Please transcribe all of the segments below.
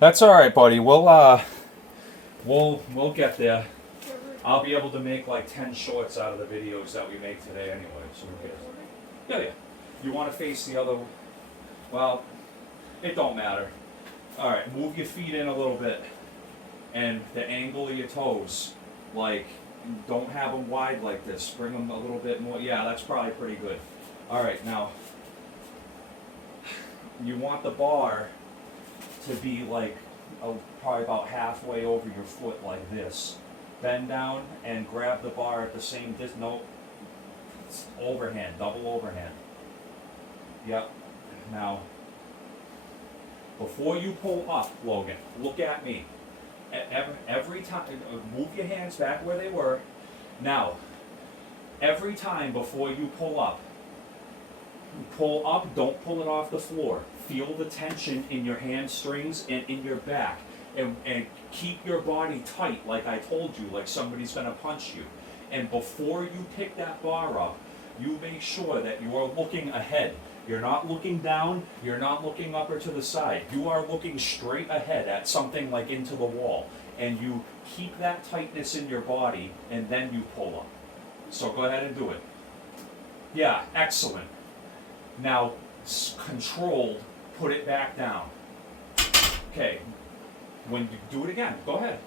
That's all right, buddy. We'll get there. I'll be able to make like 10 shorts out of the videos that we make today anyway. So who cares? Yeah, yeah. You want to face the other? Well, it don't matter. All right, move your feet in a little bit, and the angle of your toes, like, don't have them wide like this. Bring them a little bit more. Yeah, that's probably pretty good. All right, now you want the bar to be like probably about halfway over your foot like this. Bend down and grab the bar at the same distance. No, it's overhand, double overhand. Yep. Now, before you pull up, Logan, look at me. Every time, move your hands back where they were. Now, every time before you pull up, don't pull it off the floor. Feel the tension in your hamstrings and in your back. And keep your body tight, like I told you, like somebody's gonna punch you. And before you pick that bar up, you make sure that you are looking ahead. You're not looking down, you're not looking up or to the side. You are looking straight ahead at something like into the wall. And you keep that tightness in your body, and then you pull up. So go ahead and do it. Yeah, excellent. Now, controlled, put it back down. Okay, when you do it again, go ahead.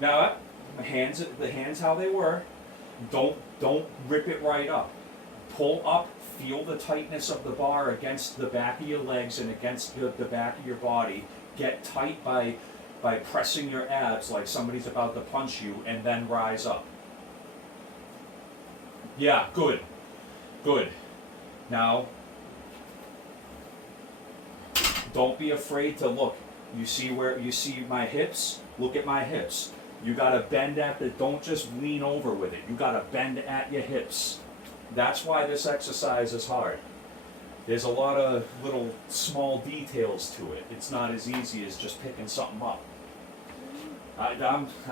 Now, the hands how they were. Don't rip it right up. Pull up, feel the tightness of the bar against the back of your legs and against the back of your body. Get tight by pressing your abs like somebody's about to punch you, and then rise up. Yeah, good. Good. Now, don't be afraid to look. You see my hips? Look at my hips. You gotta bend don't just lean over with it. You gotta bend at your hips. That's why this exercise is hard. There's a lot of little small details to it. It's not as easy as just picking something up. I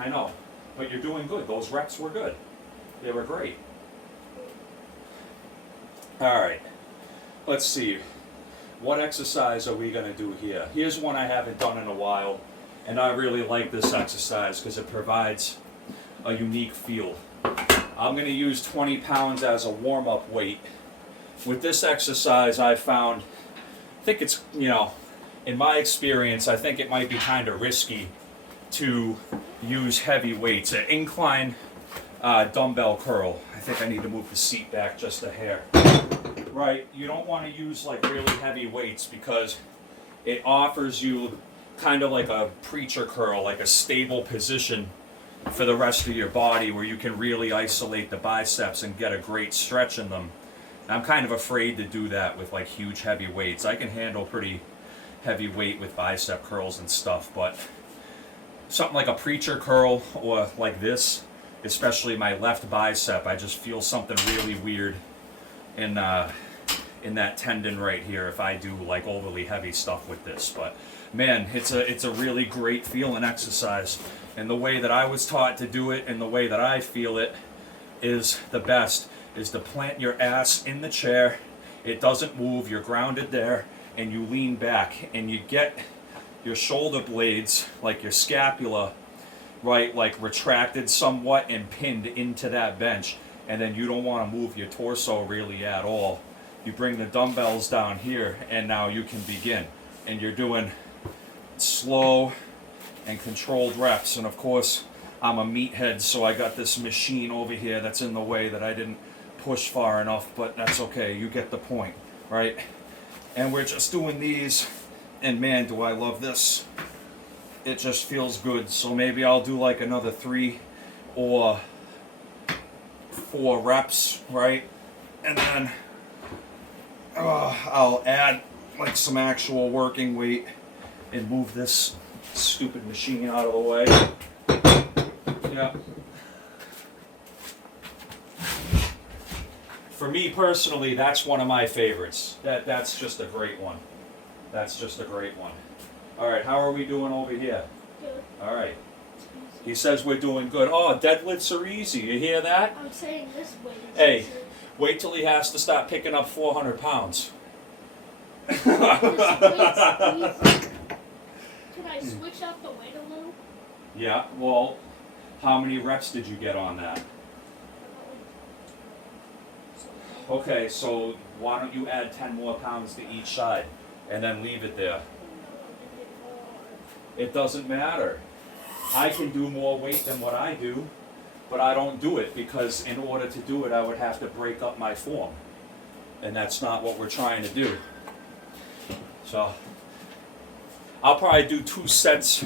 know, but you're doing good. Those reps were good. They were great. All right, let's see. What exercise are we going to do here? Here's one I haven't done in a while, and I really like this exercise because it provides a unique feel. I'm going to use 20 pounds as a warm-up weight. With this exercise, I think it's, in my experience, I think it might be kind of risky to use heavy weights. An incline dumbbell curl. I think I need to move the seat back just a hair. Right, you don't want to use like really heavy weights because it offers you kind of like a preacher curl, like a stable position for the rest of your body where you can really isolate the biceps and get a great stretch in them. I'm kind of afraid to do that with like huge heavy weights. I can handle pretty heavy weight with bicep curls and stuff, but something like a preacher curl or like this, especially my left bicep, I just feel something really weird in that tendon right here if I do like overly heavy stuff with this. But man, it's a really great feeling exercise, and the way that I was taught to do it and the way that I feel it is the best, is to plant your ass in the chair. It doesn't move, you're grounded there, and you lean back and you get your shoulder blades, like your scapula, right, like retracted somewhat and pinned into that bench. And then you don't want to move your torso really at all. You bring the dumbbells down here, and now you can begin. And you're doing slow and controlled reps. And of course, I'm a meathead, so I got this machine over here that's in the way that I didn't push far enough, but that's okay. You get the point, right? And we're just doing these, and man, do I love this. It just feels good. So maybe I'll do like another 3 or 4 reps, right? And then I'll add like some actual working weight and move this stupid machine out of the way. Yeah. For me personally, that's one of my favorites. That's just a great one. That's just a great one. All right, how are we doing over here? Good. All right. He says we're doing good. Oh, deadlifts are easy. You hear that? I'm saying this way. Hey, wait till he has to start picking up 400 pounds. Can I I switch up the weight a little? Yeah, well, how many reps did you get on that? Okay, so why don't you add 10 more pounds to each side and then leave it there? It doesn't matter. I can do more weight than what I do, but I don't do it because in order to do it, I would have to break up my form. And that's not what we're trying to do. So, I'll probably do 2 sets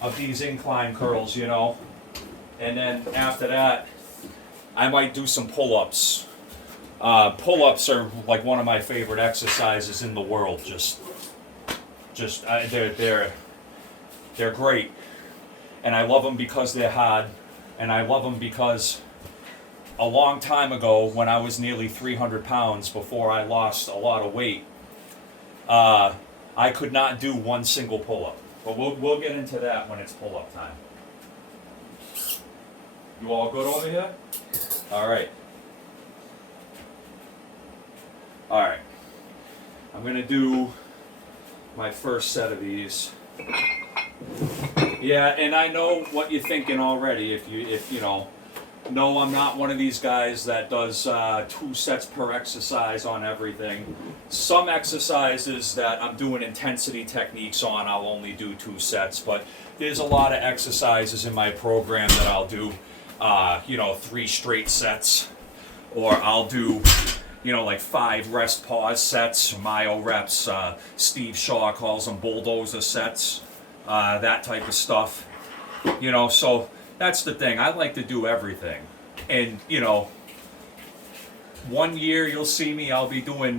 of these incline curls, you know, and then after that, I might do some pull-ups. Pull-ups are like one of my favorite exercises in the world. They're great, and I love them because they're hard, and I love them because a long time ago, when I was nearly 300 pounds, before I lost a lot of weight, I could not do one single pull-up. But we'll get into that when it's pull-up time. You all good over here? All right. All right. I'm gonna do my first set of these. Yeah, and I know what you're thinking already. If you know, no, I'm not one of these guys that does 2 sets per exercise on everything. Some exercises that I'm doing intensity techniques on, I'll only do 2 sets, but there's a lot of exercises in my program that I'll do, 3 straight sets, or I'll do, like 5 rest pause sets, myo reps. Steve Shaw calls them bulldozer sets, that type of stuff. So that's the thing. I like to do everything. And, one year you'll see me, I'll be doing,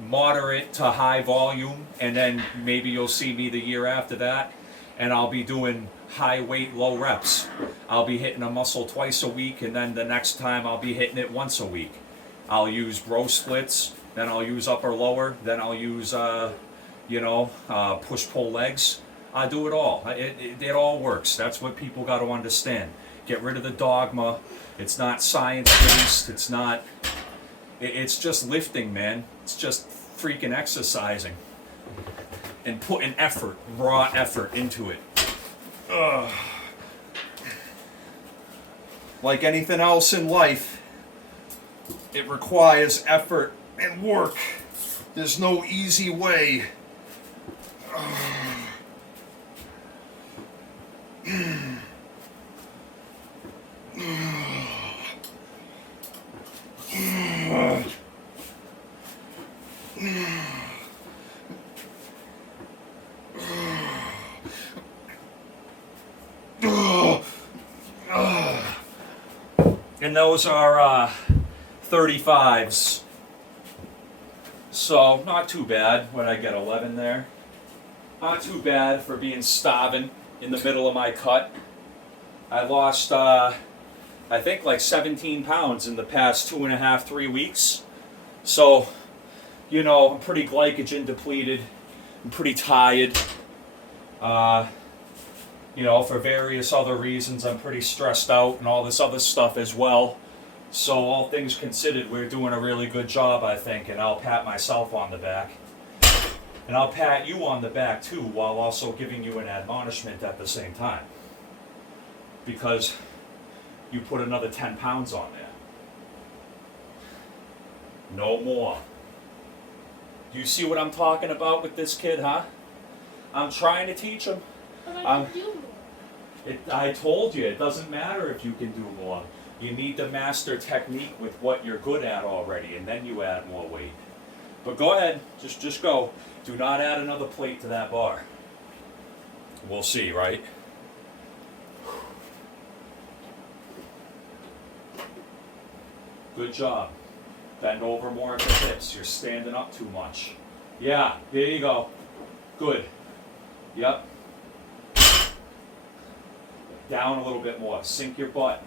moderate to high volume. And then maybe you'll see me the year after that, and I'll be doing high weight, low reps. I'll be hitting a muscle twice a week, and then the next time I'll be hitting it once a week. I'll use bro splits, then I'll use upper lower, then I'll use, push-pull legs. I do it all. It all works. That's what people got to understand. Get rid of the dogma. It's not science-based. It's just lifting, man. It's just freaking exercising. And putting effort, raw effort into it. Ugh. Like anything else in life, it requires effort and work. There's no easy way. And those are 35s. So, not too bad. When I get 11 there. Not too bad for being starving in the middle of my cut. I lost, I think, like 17 pounds in the past 2.5, 3 weeks. So, I'm pretty glycogen depleted. I'm pretty tired. For various other reasons, I'm pretty stressed out and all this other stuff as well. So all things considered, we're doing a really good job, I think, and I'll pat myself on the back. And I'll pat you on the back too, while also giving you an admonishment at the same time. Because you put another 10 pounds on there. No more. Do you see what I'm talking about with this kid, huh? I'm trying to teach him. But I can do more. I told you, it doesn't matter if you can do more. You need to master technique with what you're good at already, and then you add more weight. But go ahead, just go. Do not add another plate to that bar. We'll see, right? Good job. Bend over more at the hips. You're standing up too much. Yeah, there you go. Good. Yep. Down a little bit more. Sink your butt.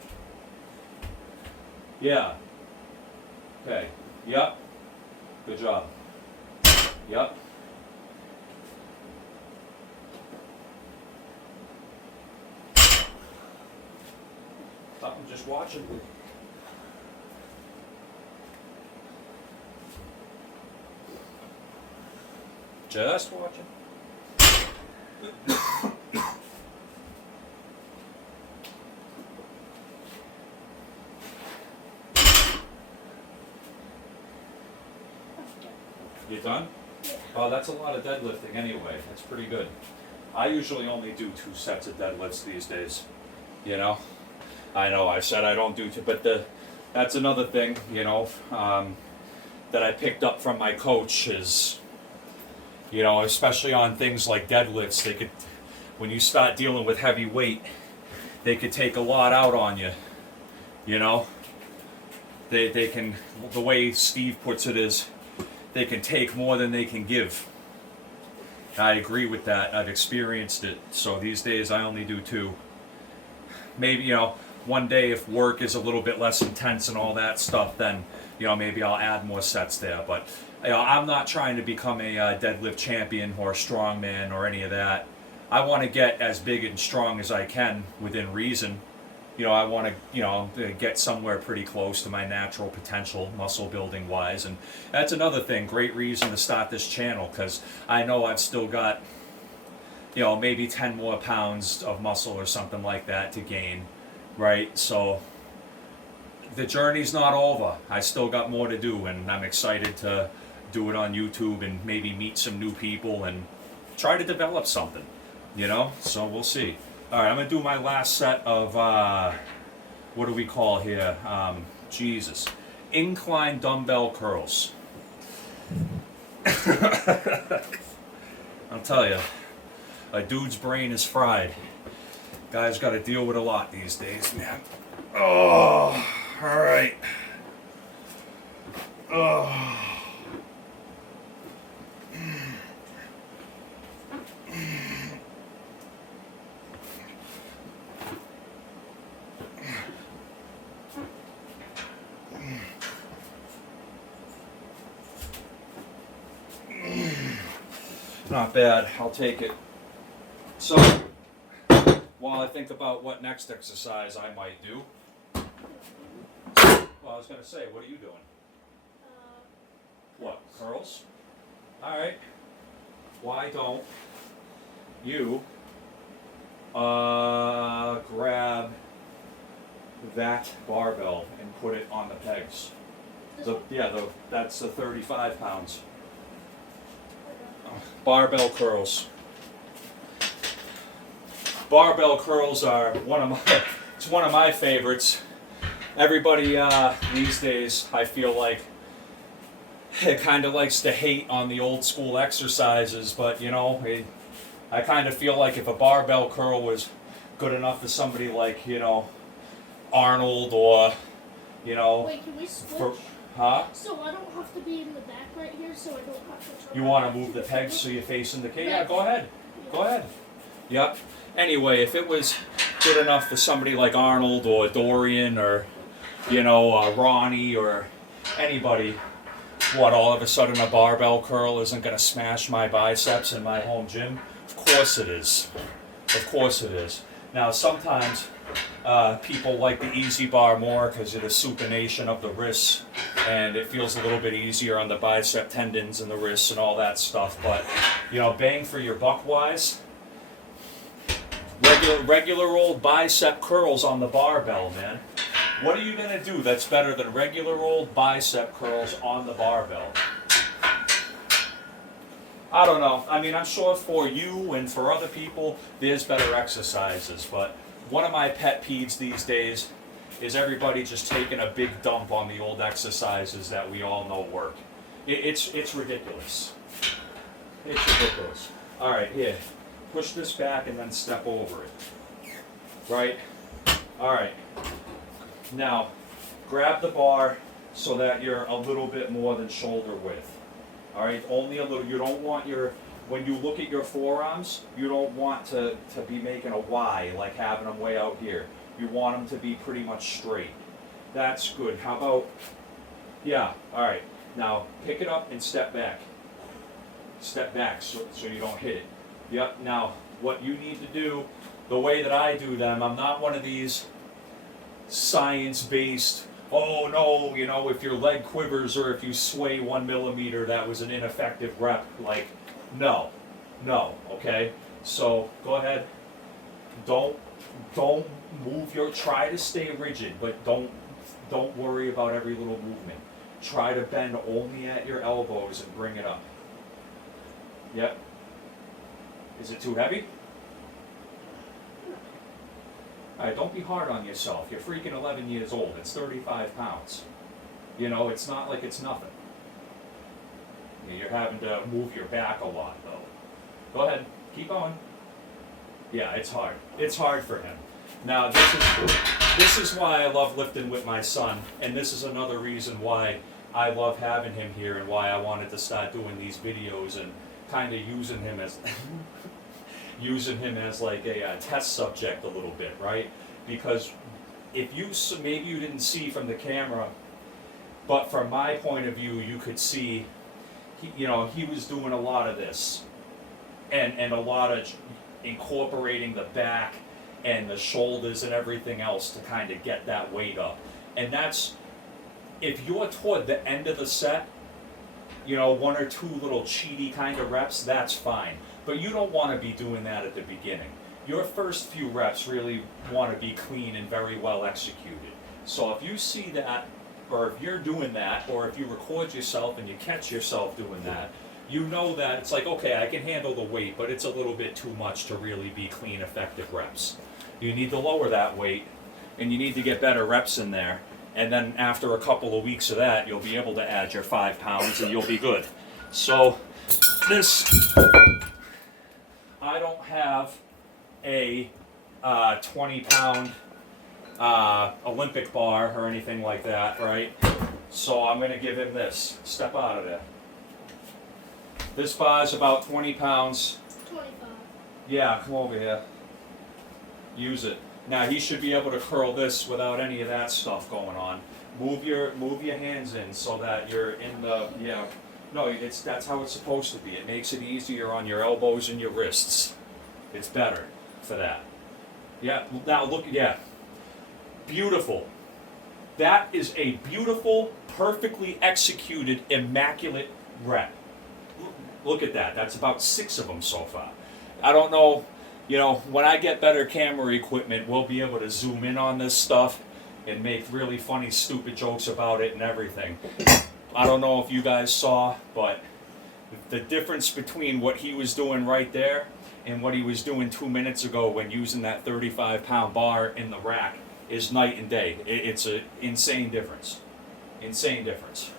Yeah. Okay. Yep. Good job. Yep. I'm just watching. Just watching. You done? Yeah. Oh, that's a lot of deadlifting anyway. That's pretty good. I usually only do 2 sets of deadlifts these days. You know? I know I said I don't do two, but that's another thing, you know, that I picked up from my coach is, you know, especially on things like deadlifts, they could, when you start dealing with heavy weight, they could take a lot out on you, you know? They can, the way Steve puts it is, they can take more than they can give. I agree with that. I've experienced it. So these days I only do 2. Maybe, you know, one day if work is a little bit less intense and all that stuff, then, you know, maybe I'll add more sets there. But, you know, I'm not trying to become a deadlift champion or a strongman or any of that. I want to get as big and strong as I can within reason. You know, I want to, you know, get somewhere pretty close to my natural potential, muscle building wise. And that's another thing, great reason to start this channel, because I know I've still got, you know, maybe 10 more pounds of muscle or something like that to gain, right? So the journey's not over. I still got more to do, and I'm excited to do it on YouTube and maybe meet some new people and try to develop something, you know? So we'll see. All right, I'm gonna do my last set of, what do we call here? Jesus. Incline dumbbell curls. I'll tell you, a dude's brain is fried. Guys gotta deal with a lot these days, man. Oh, all right. Oh. Not bad, I'll take it. So, while I think about what next exercise I might do, well, I was going to say, what are you doing? What, curls? Alright. Why don't you grab that barbell and put it on the pegs? That's the 35 pounds. Barbell curls. Barbell curls are it's one of my favorites. Everybody these days, I feel like, kind of likes to hate on the old school exercises, but you know, I kind of feel like if a barbell curl was good enough for somebody like, you know, Arnold or, you know, Wait, can we switch? Huh? So I don't have to be in the back right here, so I don't have to turn You my want back to move the the pegs camera? so you're facing the cage? Yeah, go ahead. Go ahead. Yep. Anyway, if it was good enough for somebody like Arnold or Dorian or, you know, Ronnie or anybody, what, all of a sudden a barbell curl isn't going to smash my biceps in my home gym? Of course it is. Of course it is. Now, sometimes people like the easy bar more because of the supination of the wrists, and it feels a little bit easier on the bicep tendons and the wrists and all that stuff. But, you know, bang for your buck wise, regular old bicep curls on the barbell, man. What are you going to do that's better than regular old bicep curls on the barbell? I don't know. I mean, I'm sure for you and for other people, there's better exercises, but one of my pet peeves these days is everybody just taking a big dump on the old exercises that we all know work. It's ridiculous. It's ridiculous. All right, here. Push this back and then step over it. Right? All right. Now, grab the bar so that you're a little bit more than shoulder width. All right, only a little. You don't want your, when you look at your forearms, you don't want to be making a Y, like having them way out here. You want them to be pretty much straight. That's good. How about, yeah, all right. Now, pick it up and step back. Step back so you don't hit it. Yep, now, what you need to do, the way that I do them, I'm not one of these science-based, oh no, you know, if your leg quivers or if you sway 1 millimeter, that was an ineffective rep. Like, no, okay? So, go ahead. Don't move your, try to stay rigid, but don't worry about every little movement. Try to bend only at your elbows and bring it up. Yep. Is it too heavy? Alright, don't be hard on yourself. You're freaking 11 years old. It's 35 pounds. You know, it's not like it's nothing. You're having to move your back a lot, though. Go ahead. Keep going. Yeah, it's hard. It's hard for him. Now, this is why I love lifting with my son, and this is another reason why I love having him here and why I wanted to start doing these videos and kind of using him as like a test subject a little bit, right? Because if you maybe you didn't see from the camera, but from my point of view, you could see, he was doing a lot of this, and a lot of incorporating the back and the shoulders and everything else to kind of get that weight up. And that's, if you're toward the end of the set, one or two little cheaty kind of reps, that's fine. But you don't want to be doing that at the beginning. Your first few reps really want to be clean and very well executed. So if you see that, or if you're doing that, or if you record yourself and you catch yourself doing that, you know that it's like, okay, I can handle the weight, but it's a little bit too much to really be clean, effective reps. You need to lower that weight, and you need to get better reps in there. And then after a couple of weeks of that, you'll be able to add your 5 pounds and you'll be good. So this, I don't have a 20-pound Olympic bar or anything like that, right? So I'm going to give him this. Step out of there. This bar is about 20 pounds. 25. Yeah, come over here. Use it. Now he should be able to curl this without any of that stuff going on. Move your hands in so that you're in the, no, that's how it's supposed to be. It makes it easier on your elbows and your wrists. It's better for that. Yeah, now look, beautiful. That is a beautiful, perfectly executed, immaculate rep. Look at that. That's about 6 of them so far. I don't know, when I get better camera equipment, we'll be able to zoom in on this stuff and make really funny, stupid jokes about it and everything. I don't know if you guys saw, but the difference between what he was doing right there and what he was doing 2 minutes ago when using that 35-pound bar in the rack is night and day. It's an insane difference. Insane difference.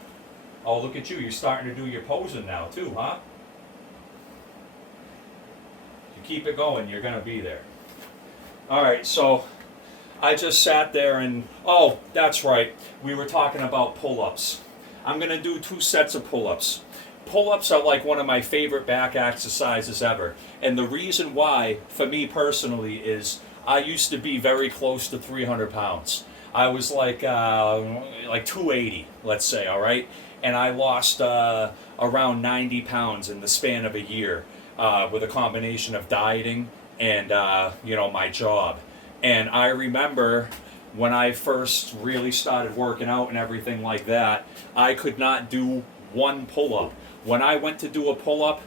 Oh, look at you. You're starting to do your posing now, too, huh? If you keep it going, you're going to be there. All right, so I just sat there and, oh, that's right. We were talking about pull-ups. I'm going to do 2 sets of pull-ups. Pull-ups are like one of my favorite back exercises ever. And the reason why, for me personally, is I used to be very close to 300 pounds. I was like 280, let's say, all right? And I lost around 90 pounds in the span of a year with a combination of dieting and, my job. And I remember when I first really started working out and everything like that, I could not do one pull-up. When I went to do a pull-up,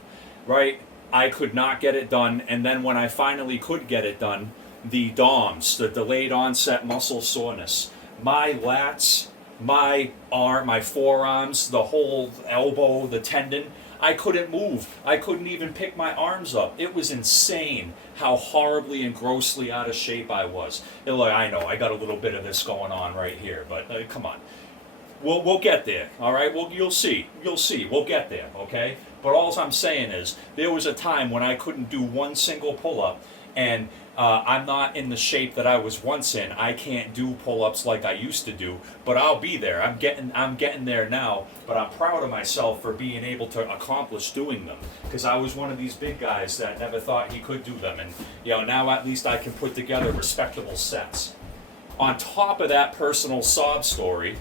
right, I could not get it done. And then when I finally could get it done, the DOMS, the delayed onset muscle soreness, my lats, my arm, my forearms, the whole elbow, the tendon, I couldn't move. I couldn't even pick my arms up. It was insane how horribly and grossly out of shape I was. I know, I got a little bit of this going on right here, but come on. We'll get there, all right? You'll see. We'll get there, okay? But all I'm saying is, there was a time when I couldn't do one single pull-up, and I'm not in the shape that I was once in. I can't do pull-ups like I used to do, but I'll be there. I'm getting there now, but I'm proud of myself for being able to accomplish doing them, because I was one of these big guys that never thought he could do them, and now at least I can put together respectable sets. On top of that personal sob story,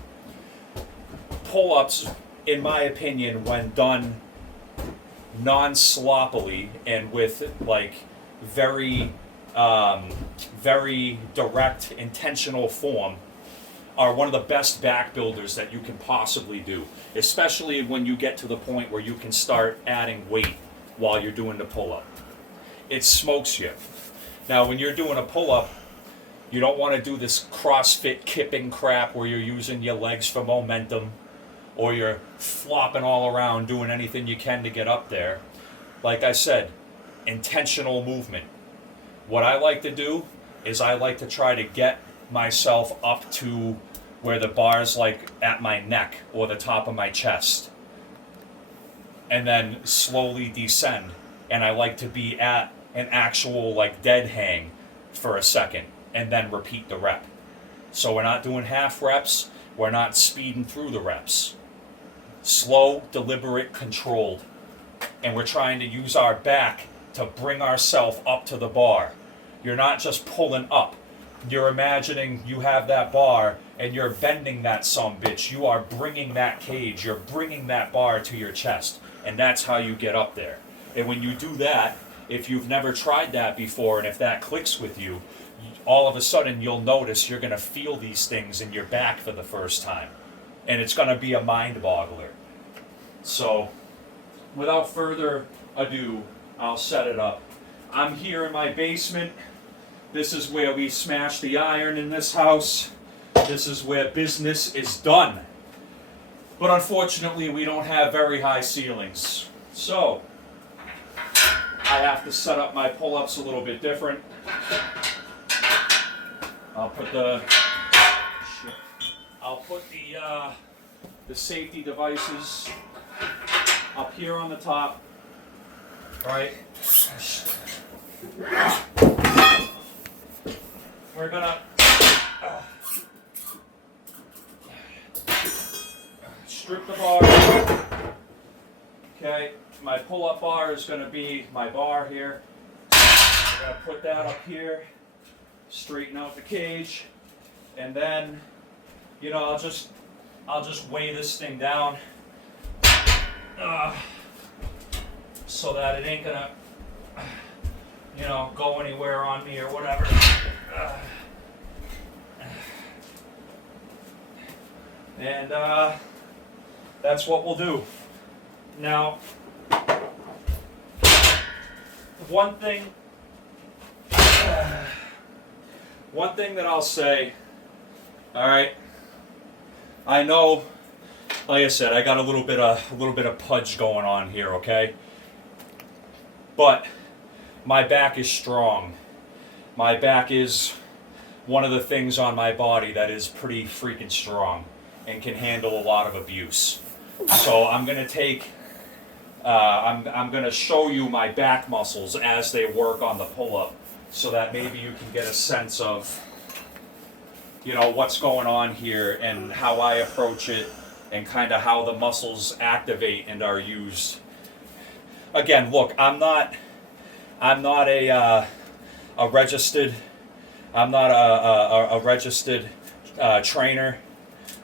pull-ups, in my opinion, when done non-sloppily and with very direct, intentional form, are one of the best back builders that you can possibly do, especially when you get to the point where you can start adding weight while you're doing the pull-up. It smokes you. Now, when you're doing a pull-up, you don't want to do this CrossFit kipping crap where you're using your legs for momentum or you're flopping all around doing anything you can to get up there. like I said, intentional movement. What I like to do is I like to try to get myself up to where the bar's like at my neck or the top of my chest, and then slowly descend. And I like to be at an actual like dead hang for a second and then repeat the rep. So we're not doing half reps, we're not speeding through the reps. Slow, deliberate, controlled. And we're trying to use our back to bring ourselves up to the bar. You're not just pulling up. You're imagining you have that bar and you're bending that sumbitch. You are bringing that cage, you're bringing that bar to your chest. And that's how you get up there. And when you do that, if you've never tried that before and if that clicks with you, all of a sudden you'll notice you're going to feel these things in your back for the first time. And it's going to be a mind boggler. So, without further ado, I'll set it up. I'm here in my basement. This is where we smash the iron in this house. This is where business is done. But unfortunately, we don't have very high ceilings. So, I have to set up my pull-ups a little bit different. I'll put the safety devices up here on the top, right? We're gonna strip the bar. Okay, my pull-up bar is gonna be my bar here. I'm gonna put that up here, straighten out the cage, and then, you know, I'll just weigh this thing down so that it ain't gonna, you know, go anywhere on me or whatever. And that's what we'll do. Now, one thing that I'll say, all right, I know, like I said, I got a little bit of pudge going on here, okay? But my back is strong. My back is one of the things on my body that is pretty freaking strong and can handle a lot of abuse. So I'm gonna take, I'm gonna show you my back muscles as they work on the pull-up, so that maybe you can get a sense of, you know, what's going on here and how I approach it and kind of how the muscles activate and are used. Again, look, I'm not a registered trainer,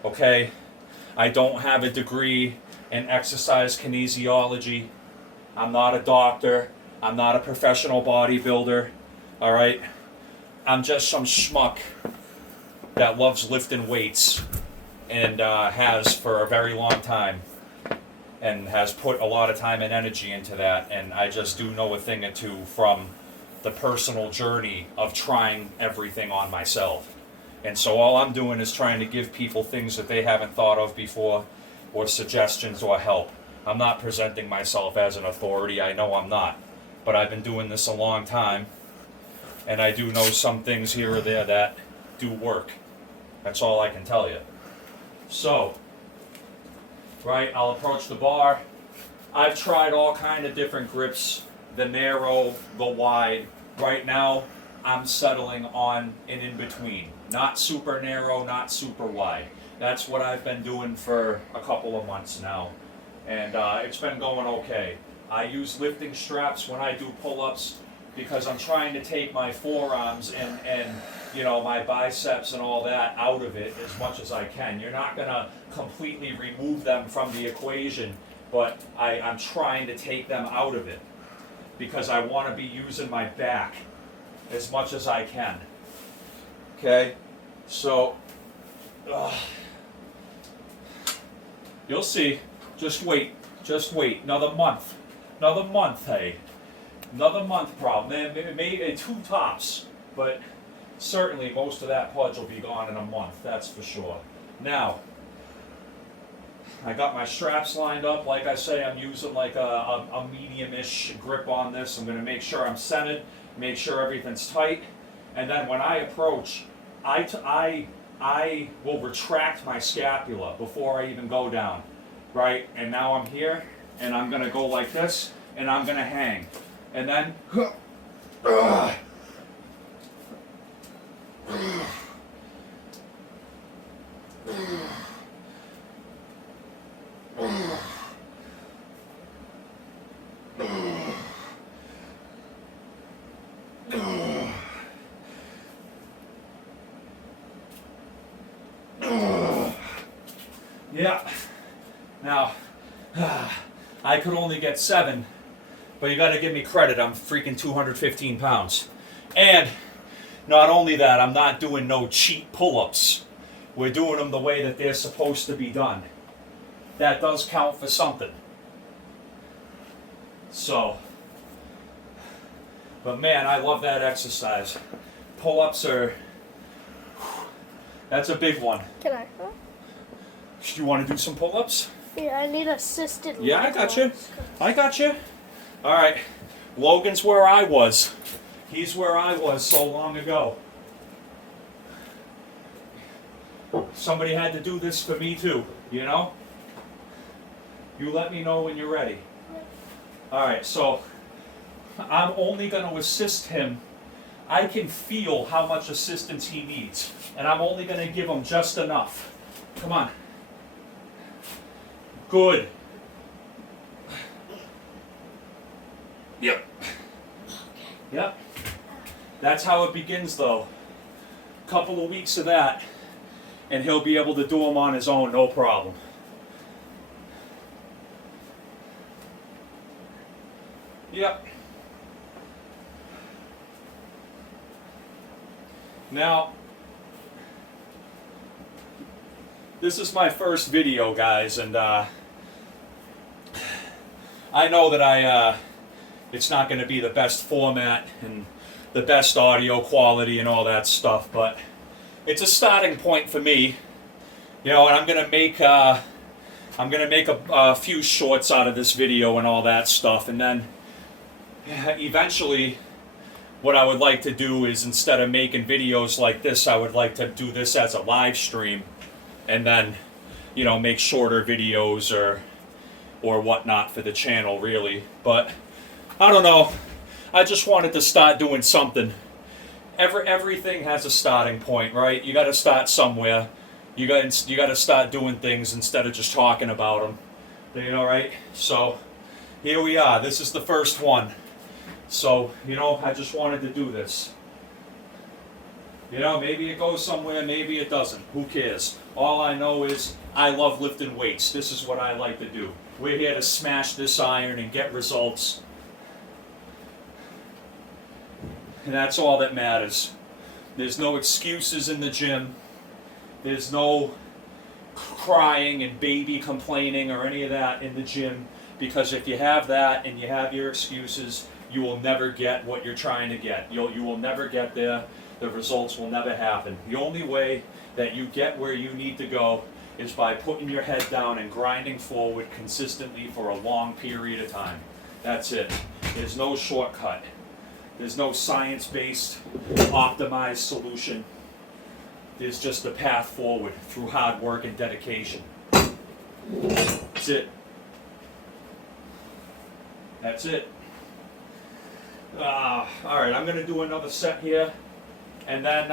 okay? I don't have a degree in exercise kinesiology. I'm not a doctor. I'm not a professional bodybuilder, all right? I'm just some schmuck that loves lifting weights and has for a very long time and has put a lot of time and energy into that, and I just do know a thing or two from the personal journey of trying everything on myself. And so all I'm doing is trying to give people things that they haven't thought of before, or suggestions or help. I'm not presenting myself as an authority, I know I'm not, but I've been doing this a long time, and I do know some things here or there that do work. That's all I can tell you. So, right, I'll approach the bar. I've tried all kind of different grips, the narrow, the wide. Right now, I'm settling on an in-between. Not super narrow, not super wide. That's what I've been doing for a couple of months now, and it's been going okay. I use lifting straps when I do pull-ups because I'm trying to take my forearms and you know, my biceps and all that out of it as much as I can. You're not gonna completely remove them from the equation, but I'm trying to take them out of it because I want to be using my back as much as I can. Okay, so you'll see. Just wait. Another month, hey. Another month, problem. Maybe 2 tops, but certainly most of that pudge will be gone in a month. That's for sure. Now, I got my straps lined up. Like I say, I'm using like a medium-ish grip on this. I'm gonna make sure I'm centered, make sure everything's tight. And then when I approach, I will retract my scapula before I even go down, right? And now I'm here, and I'm gonna go like this, and I'm gonna hang. And then, yeah. Now, I could only get 7, but you got to give me credit. I'm freaking 215 pounds. And not only that, I'm not doing no cheap pull-ups. We're doing them the way that they're supposed to be done. That does count for something. So, but man, I love that exercise. Pull-ups are, that's a big one. Can I? Huh? Do you want to do some pull-ups? Yeah, I need assisted. Yeah, I leg got you. lifts. I got you. All right. Logan's where I was. He's where I was so long ago. Somebody had to do this for me too, you know? You let me know when you're ready. All right, so I'm only going to assist him. I can feel how much assistance he needs, and I'm only going to give him just enough. Come on. Good. Yep. Yep. That's how it begins, though. Couple of weeks of that, and he'll be able to do them on his own, no problem. Yep. Now, this is my first video, guys, and I know that it's not going to be the best format and the best audio quality and all that stuff, but it's a starting point for me, you know. And I'm going to make a few shorts out of this video and all that stuff, and then eventually what I would like to do is, instead of making videos like this, I would like to do this as a live stream, and then, you know, make shorter videos or whatnot for the channel, really. But I don't know, I just wanted to start doing something. Everything has a starting point, right? You got to start somewhere. You got to start doing things instead of just talking about them. You know, right? So here we are. This is the first one. So, you know, I just wanted to do this. You know, maybe it goes somewhere, maybe it doesn't. Who cares? All I know is I love lifting weights. This is what I like to do. We're here to smash this iron and get results. And that's all that matters. There's no excuses in the gym. There's no crying and baby complaining or any of that in the gym. Because if you have that and you have your excuses, you will never get what you're trying to get. You will never get there. The results will never happen. The only way that you get where you need to go is by putting your head down and grinding forward consistently for a long period of time. That's it. There's no shortcut. There's no science-based, optimized solution. There's just a path forward through hard work and dedication. That's it. That's it. All right, I'm going to do another set here, and then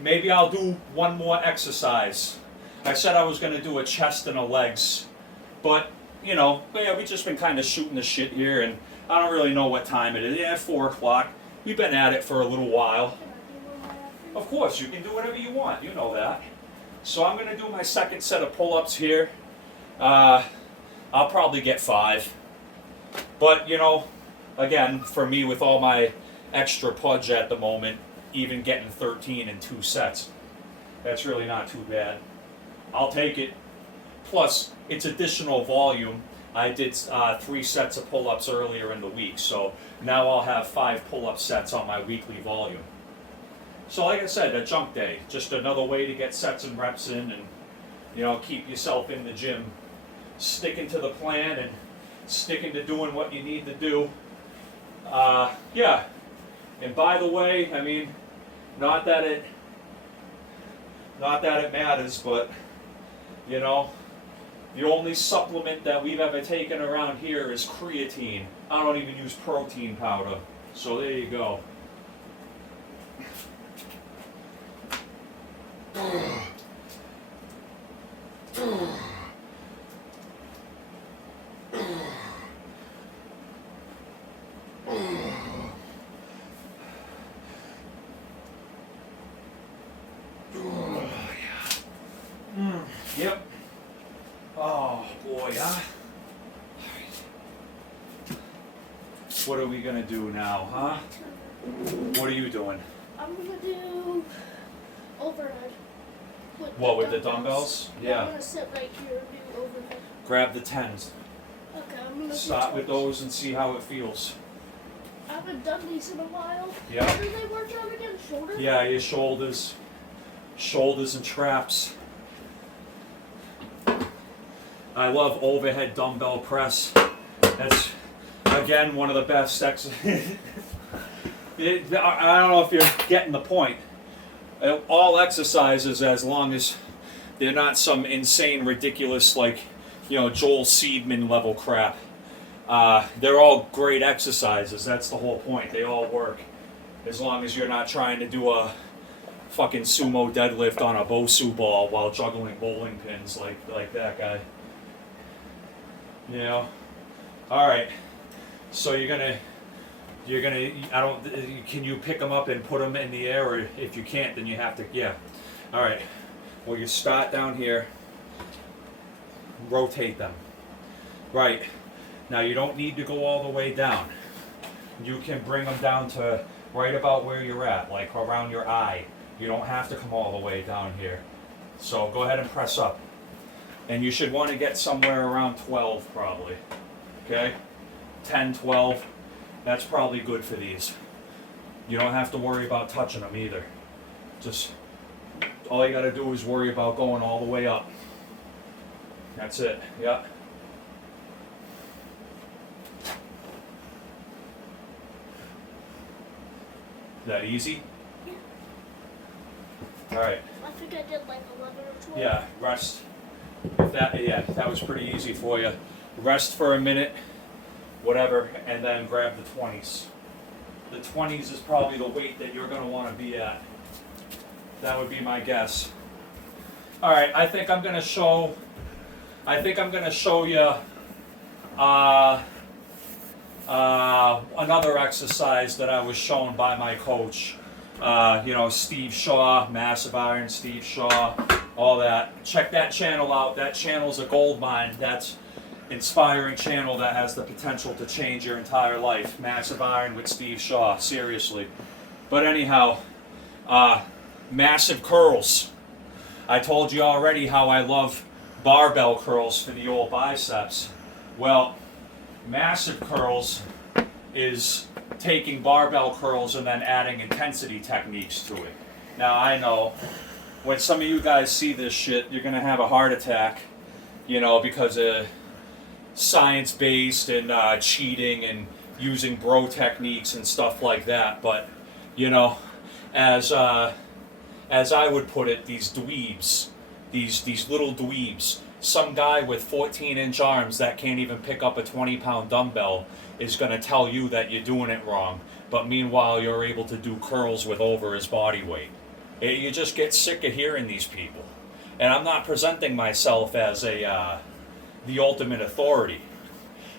maybe I'll do one more exercise. I said I was going to do a chest and a legs, but, you know, yeah, we've just been kind of shooting the shit here, and I don't really know what time it is. Yeah, 4 o'clock. We've been at it for a little while. Can I do one right after? Of course, you can do whatever you want. You know that. So I'm going to do my second set of pull-ups here. I'll probably get 5. But, you know, again, for me, with all my extra pudge at the moment, even getting 13 in 2 sets, that's really not too bad. I'll take it. Plus, it's additional volume. I did 3 sets of pull-ups earlier in the week, so now I'll have 5 pull-up sets on my weekly volume. So like I said, a jump day, just another way to get sets and reps in and You know, keep yourself in the gym, sticking to the plan and sticking to doing what you need to do. Yeah. And by the way, I mean, not that it matters, but you know, the only supplement that we've ever taken around here is creatine. I don't even use protein powder. So there you go. Yep. Oh boy, huh? What are we gonna do now, huh? What are you doing? I'm gonna do overhead. What, with the dumbbells? Yeah. I'm Yeah. gonna sit right here and do overhead. Grab the 10s. Okay, I'm gonna Start do with 10s. those and see how it feels. I haven't done these in a while. Yeah. What do they work out again? Shoulder? Yeah, your shoulders. Shoulders and traps. I love overhead dumbbell press. That's, again, one of the best exercises. I don't know if you're getting the point. All exercises, as long as they're not some insane, ridiculous, like, you know, Joel Seedman level crap. They're all great exercises. That's the whole point. They all work. As long as you're not trying to do a fucking sumo deadlift on a Bosu ball while juggling bowling pins like that guy. You know? Alright. So can you pick them up and put them in the air, or if you can't, then you have to, yeah. Alright. Well, you start down here, rotate them. Right. Now you don't need to go all the way down. You can bring them down to right about where you're at, like around your eye. You don't have to come all the way down here. So go ahead and press up. And you should want to get somewhere around 12 probably. Okay? 10, 12. That's probably good for these. You don't have to worry about touching them either. Just, all you gotta do is worry about going all the way up. That's it, yeah. Is that easy? Yeah. Alright, I think I did like 11 or 12. yeah, rest. If that was pretty easy for you. Rest for a minute, whatever, and then grab the 20s. The 20s is probably the weight that you're going to want to be at. That would be my guess. All right, I think I'm going to show you another exercise that I was shown by my coach. You know, Steve Shaw, Massive Iron, Steve Shaw, all that. Check that channel out. That channel's a gold mine. That's inspiring channel that has the potential to change your entire life. Massive Iron with Steve Shaw, seriously. But anyhow, massive curls. I told you already how I love barbell curls for the old biceps. Well, massive curls is taking barbell curls and then adding intensity techniques to it. Now I know when some of you guys see this shit, you're gonna have a heart attack, you know, because of science-based and cheating and using bro techniques and stuff like that. But you know, as I would put it, these dweebs, these little dweebs, some guy with 14-inch arms that can't even pick up a 20-pound dumbbell is going to tell you that you're doing it wrong, but meanwhile you're able to do curls with over his body weight. You just get sick of hearing these people. And I'm not presenting myself as the ultimate authority,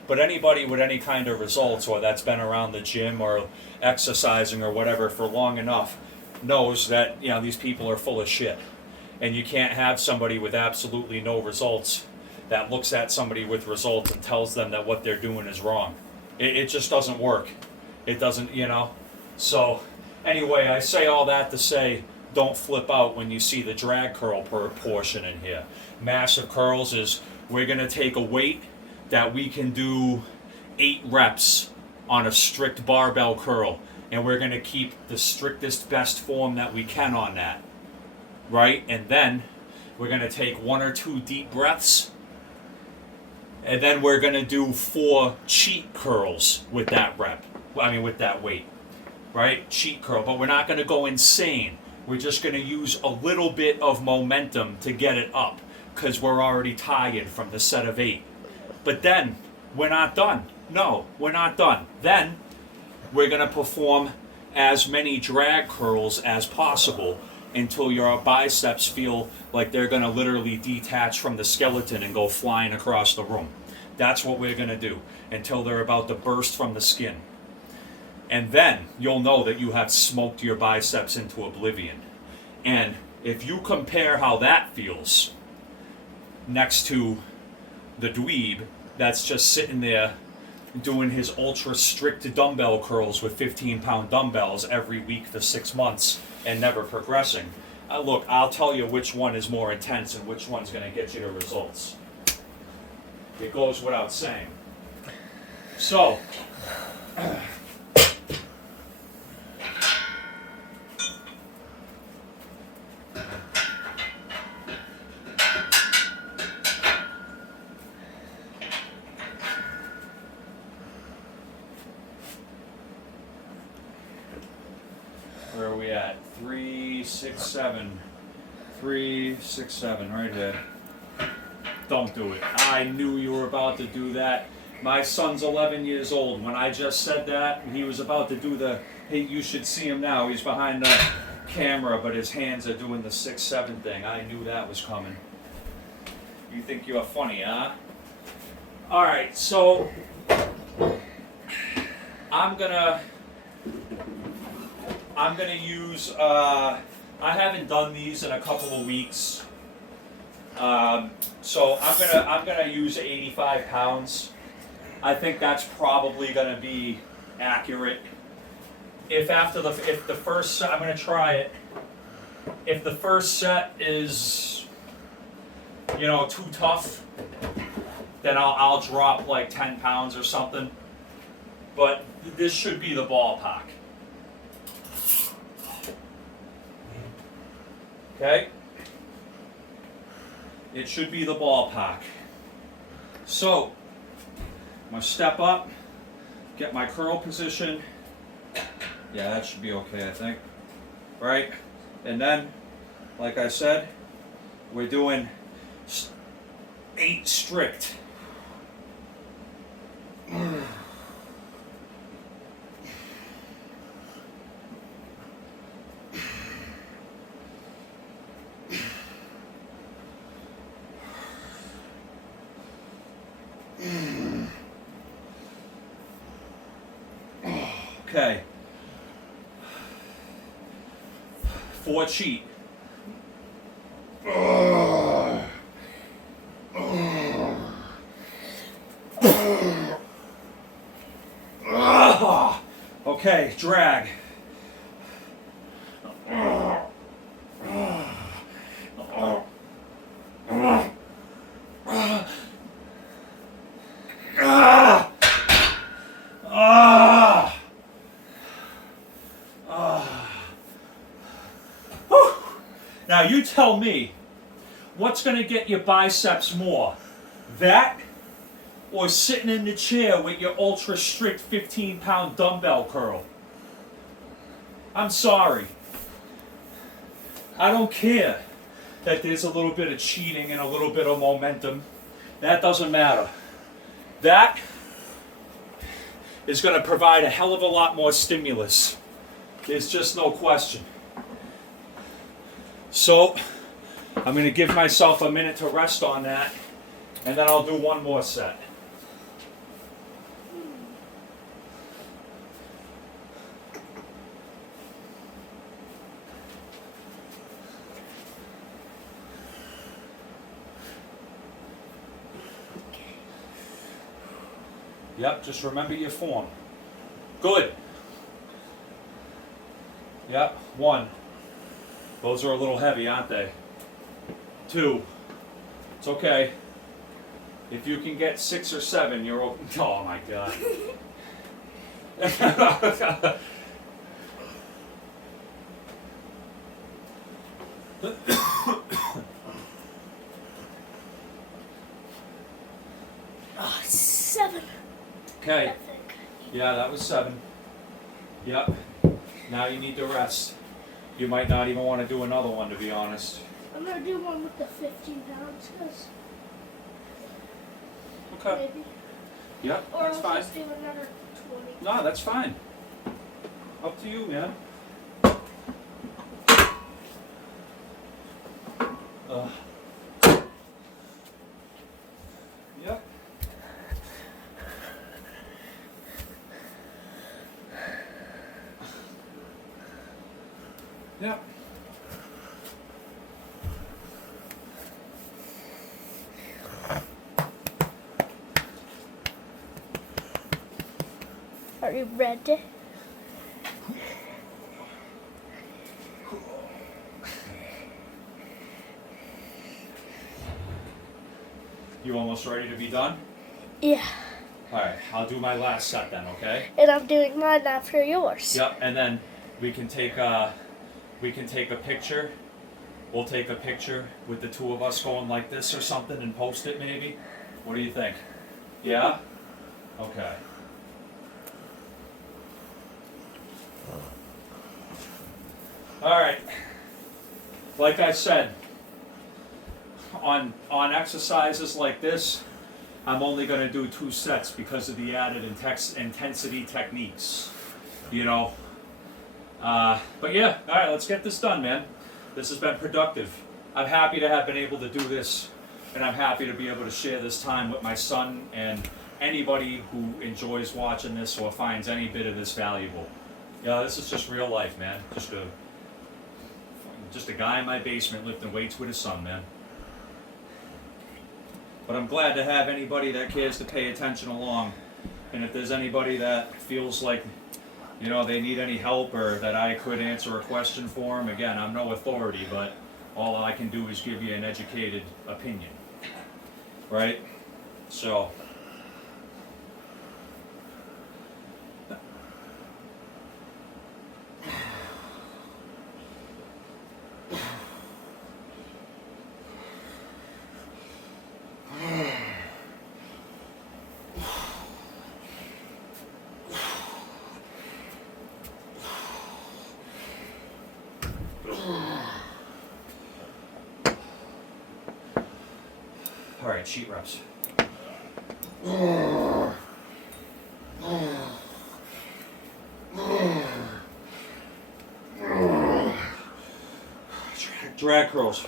but anybody with any kind of results, or that's been around the gym or exercising or whatever for long enough, knows that, you know, these people are full of shit. And you can't have somebody with absolutely no results that looks at somebody with results and tells them that what they're doing is wrong. It just doesn't work. It doesn't, you know. So anyway, I say all that to say, don't flip out when you see the drag curl portion in here. Massive curls is, we're going to take a weight that we can do 8 reps on a strict barbell curl, and we're going to keep the strictest, best form that we can on that, right? And then We're going to take 1 or 2 deep breaths. And then we're going to do 4 cheat curls with that rep. I mean, with that weight. Right? Cheat curl. But we're not going to go insane. We're just going to use a little bit of momentum to get it up. Because we're already tired from the set of 8. But then, we're not done. No, we're not done. Then, we're going to perform as many drag curls as possible until your biceps feel like they're going to literally detach from the skeleton and go flying across the room. That's what we're going to do until they're about to burst from the skin. And then you'll know that you have smoked your biceps into oblivion. And if you compare how that feels next to the dweeb that's just sitting there doing his ultra strict dumbbell curls with 15-pound dumbbells every week for 6 months and never progressing. Look, I'll tell you which one is more intense and which one's going to get you the results. It goes without saying. So, where are we at? 3, 6, 7. 3, 6, 7, right here. Don't do it. I knew you were about to do that. My son's 11 years old. When I just said that, he was about to do the, hey, you should see him now. He's behind the camera, but his hands are doing the 6, 7 thing. I knew that was coming. You think you're funny, huh? All right, so I'm gonna use, I haven't done these in a couple of weeks. So I'm gonna use 85 pounds. I think that's probably gonna be accurate. If the first set, I'm gonna try it. If the first set is, too tough, then I'll drop like 10 pounds or something. But this should be the ballpark. Okay? It should be the ballpark. So, I'm going to step up, get my curl position. Yeah, that should be okay, I think. Right? And then, like I said, we're doing 8 strict. Okay. 4 cheat. Okay, drag. Now you tell me, what's going to get your biceps more? That or sitting in the chair with your ultra strict 15-pound dumbbell curl? I'm sorry. I don't care that there's a little bit of cheating and a little bit of momentum. That doesn't matter. That is going to provide a hell of a lot more stimulus. There's just no question. So, I'm going to give myself a minute to rest on that, and then I'll do one more set. Yep, just remember your form. Good. Yep, 1. Those are a little heavy, aren't they? 2. It's okay. If you can get 6 or 7, you're okay. Oh my God. Okay. I think. Yeah, that was 7. Yep. Now you need to rest. You might not even want to do another one, to be honest. I'm gonna do one with the 15 pounds, cause Okay. maybe. Yep, Or that's I'll fine. just do another 20. No, that's fine. Up to you, man. Yep. Yep. Are you ready? You almost ready to be done? Yeah. Alright, I'll do my last set then, okay? And I'm doing mine after yours. Yep, and then we can take a picture. We'll take a picture with the two of us going like this or something and post it maybe. What do you think? Yeah? Okay. Alright. Like I said, on exercises like this, I'm only going to do 2 sets because of the added intensity techniques. You know? But yeah, alright, let's get this done, man. This has been productive. I'm happy to have been able to do this, and I'm happy to be able to share this time with my son and anybody who enjoys watching this or finds any bit of this valuable. Yeah, this is just real life, man. Just a guy in my basement lifting weights with his son, man. But I'm glad to have anybody that cares to pay attention along. And if there's anybody that feels like, you know, they need any help or that I could answer a question for them, again, I'm no authority, but all I can do is give you an educated opinion. Right? So. All right, sheet reps. Drag curls.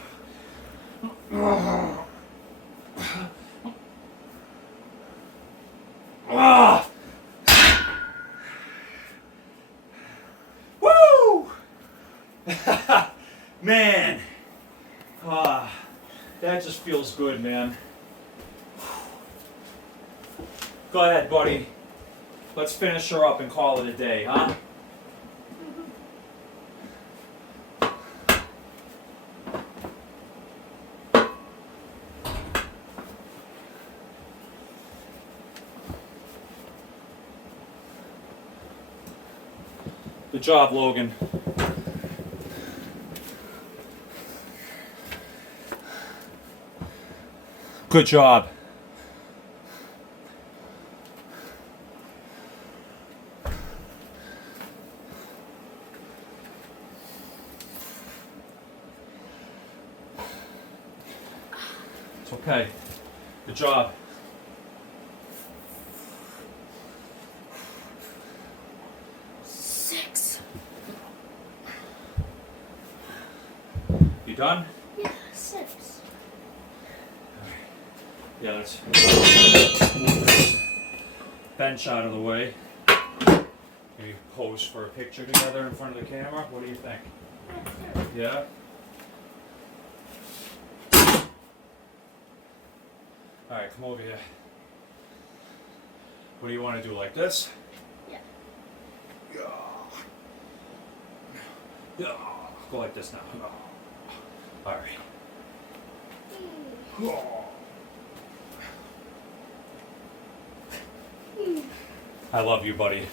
Woo! Man. That just feels good, man. Go ahead, buddy. Let's finish her up and call it a day, huh? Good job, Logan. Good job. It's okay. Good job. You done? Yeah, 6. Yeah, let's move this bench out of the way. Maybe pose for a picture together in front of the camera. What do you think? Yeah? Alright, come over here. What do you want to do, like this? Yeah. Yeah. Go like this now. Alright. I love you, buddy.